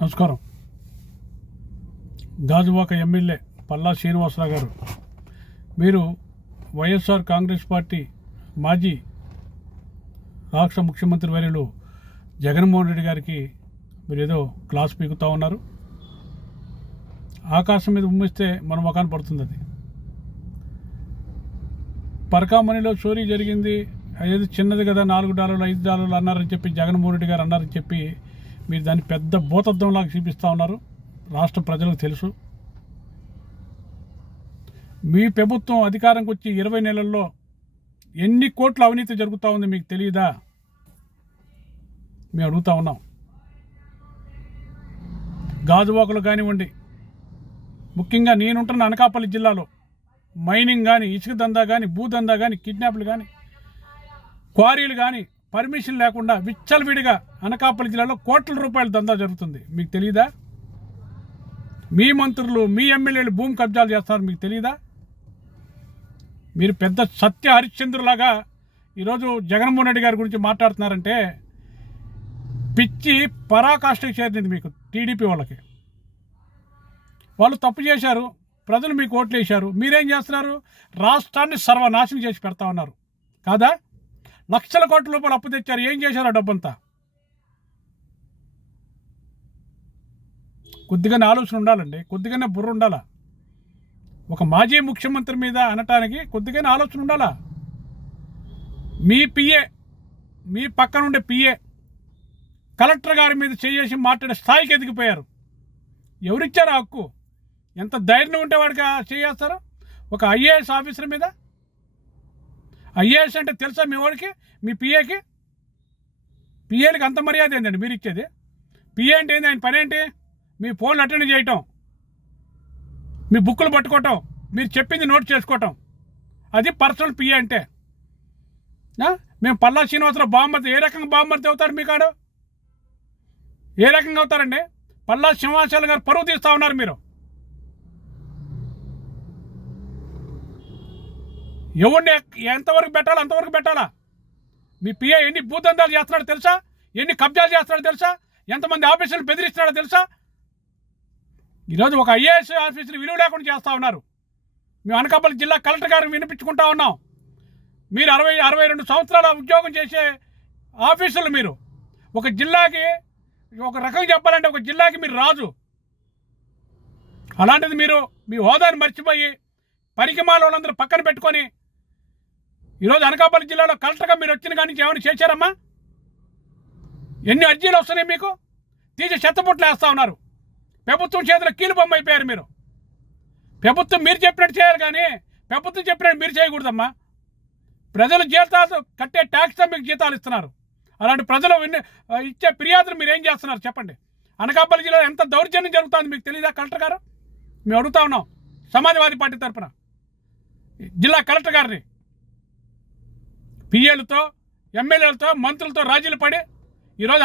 నమస్కారం. గాజువాక ఎమ్మెల్యే పల్లా శ్రీనివాసరావు గారు, మీరు వైఎస్ఆర్ కాంగ్రెస్ పార్టీ మాజీ రాష్ట్ర ముఖ్యమంత్రి వర్యులు జగన్మోహన్ రెడ్డి గారికి మీరు ఏదో క్లాస్ పీకుతూ ఉన్నారు. ఆకాశం మీద ఉమ్మిస్తే మన ముఖాన్ని పడుతుంది. అది పరకామణిలో చోరీ జరిగింది, అదేది చిన్నది కదా, $4 $5 అన్నారని చెప్పి జగన్మోహన్ రెడ్డి గారు అన్నారని చెప్పి మీరు దాన్ని పెద్ద భూతద్దంలాగా చూపిస్తూ ఉన్నారు. రాష్ట్ర ప్రజలకు తెలుసు. మీ ప్రభుత్వం అధికారంకి వచ్చి 20 నెలల్లో ఎన్ని కోట్ల అవినీతి జరుగుతూ ఉంది మీకు తెలియదా? మేము అడుగుతూ ఉన్నాం. గాజువాకలు కానివ్వండి, ముఖ్యంగా నేనుంటున్న అనకాపల్లి జిల్లాలో మైనింగ్ కానీ, ఇసుక దందా కానీ, భూదందా కానీ, కిడ్నాప్లు కానీ, క్వారీలు కానీ పర్మిషన్ లేకుండా విచ్చలవిడిగా అనకాపల్లి జిల్లాలో కోట్ల రూపాయల దందా జరుగుతుంది. మీకు తెలియదా? మీ మంత్రులు, మీ ఎమ్మెల్యేలు భూమి కబ్జాలు చేస్తారు, మీకు తెలియదా? మీరు పెద్ద సత్య హరిశ్చంద్రులాగా ఈరోజు జగన్మోహన్ రెడ్డి గారి గురించి మాట్లాడుతున్నారంటే పిచ్చి పరాకాష్ఠకి చేరింది మీకు. టీడీపీ వాళ్ళకి వాళ్ళు తప్పు చేశారు, ప్రజలు మీకు ఓట్లు వేశారు. మీరేం చేస్తున్నారు? రాష్ట్రాన్ని సర్వనాశనం చేసి పెడతా ఉన్నారు కాదా? లక్షల కోట్ల రూపాయలు అప్పు తెచ్చారు. ఏం చేశారు ఆ డబ్బంతా? కొద్దిగానే ఆలోచన ఉండాలండి, కొద్దిగానే బుర్ర ఉండాలా. ఒక మాజీ ముఖ్యమంత్రి మీద అనటానికి కొద్దిగానే ఆలోచన ఉండాలా. మీ పిఏ, మీ పక్కనుండే పిఏ కలెక్టర్ గారి మీద చేసి మాట్లాడే స్థాయికి ఎదిగిపోయారు. ఎవరిచ్చారు ఆ హక్కు? ఎంత ధైర్యం ఉంటే వాడికి చేస్తారు? ఒక ఐఏఎస్ ఆఫీసర్ మీద. ఐఏఎస్ అంటే తెలుసా మీ వాడికి, మీ పిఏకి? పిఏలకి అంత మర్యాద ఏంటండి మీరు ఇచ్చేది? పిఏ అంటే ఏంది? ఆయన పని ఏంటి? మీ ఫోన్లు అటెండ్ చేయటం, మీ బుక్కులు పట్టుకోవటం, మీరు చెప్పింది నోట్ చేసుకోవటం, అది పర్సనల్ పిఏ అంటే. మేము పల్లా శ్రీనివాసరావు బామ్మర్ది. ఏ రకంగా బామ్మర్ది అవుతారు మీ కాడు? ఏ రకంగా అవుతారండి? పల్లా శ్రీనివాసరావు గారు పరువు తీస్తూ ఉన్నారు మీరు. ఎవరిని ఎంతవరకు పెట్టాలో అంతవరకు పెట్టాలా? మీ పిఏ ఎన్ని భూదందాలు చేస్తున్నాడో తెలుసా? ఎన్ని కబ్జాలు చేస్తున్నాడో తెలుసా? ఎంతమంది ఆఫీసులు బెదిరిస్తున్నాడో తెలుసా? ఈరోజు ఒక ఐఏఎస్ ఆఫీసులు విలువ లేకుండా చేస్తూ ఉన్నారు. మేము అనకాపల్లి జిల్లా కలెక్టర్ గారికి వినిపించుకుంటా ఉన్నాం. మీరు 62 సంవత్సరాల ఉద్యోగం చేసే ఆఫీసులు మీరు. ఒక జిల్లాకి ఒక రకంగా చెప్పాలంటే ఒక జిల్లాకి మీరు రాజు. అలాంటిది మీరు మీ హోదాని మర్చిపోయి పరికిమాల వాళ్ళందరూ పక్కన పెట్టుకొని ఈరోజు అనకాపల్లి జిల్లాలో కలెక్టర్గా మీరు వచ్చిన కానీ ఏమైనా చేశారమ్మా? ఎన్ని అర్జీలు వస్తున్నాయి మీకు? తీసి చెత్తపుట్లు వేస్తూ ఉన్నారు. ప్రభుత్వం చేతిలో కీలు బొమ్మ అయిపోయారు మీరు. ప్రభుత్వం మీరు చెప్పినట్టు చేయాలి కానీ ప్రభుత్వం చెప్పినట్టు మీరు చేయకూడదమ్మా. ప్రజలు జీతాలు కట్టే ట్యాక్స్తో మీకు జీతాలు ఇస్తున్నారు. అలాంటి ప్రజలు ఇచ్చే ఫిర్యాదులు మీరు ఏం చేస్తున్నారు చెప్పండి? అనకాపల్లి జిల్లాలో ఎంత దౌర్జన్యం జరుగుతుంది మీకు తెలియదా కలెక్టర్ గారు? మేము అడుగుతా ఉన్నాం సమాజ్వాదీ పార్టీ తరఫున జిల్లా కలెక్టర్ గారిని. పిఏలతో, ఎమ్మెల్యేలతో, మంత్రులతో రాజీలు పడి ఈరోజు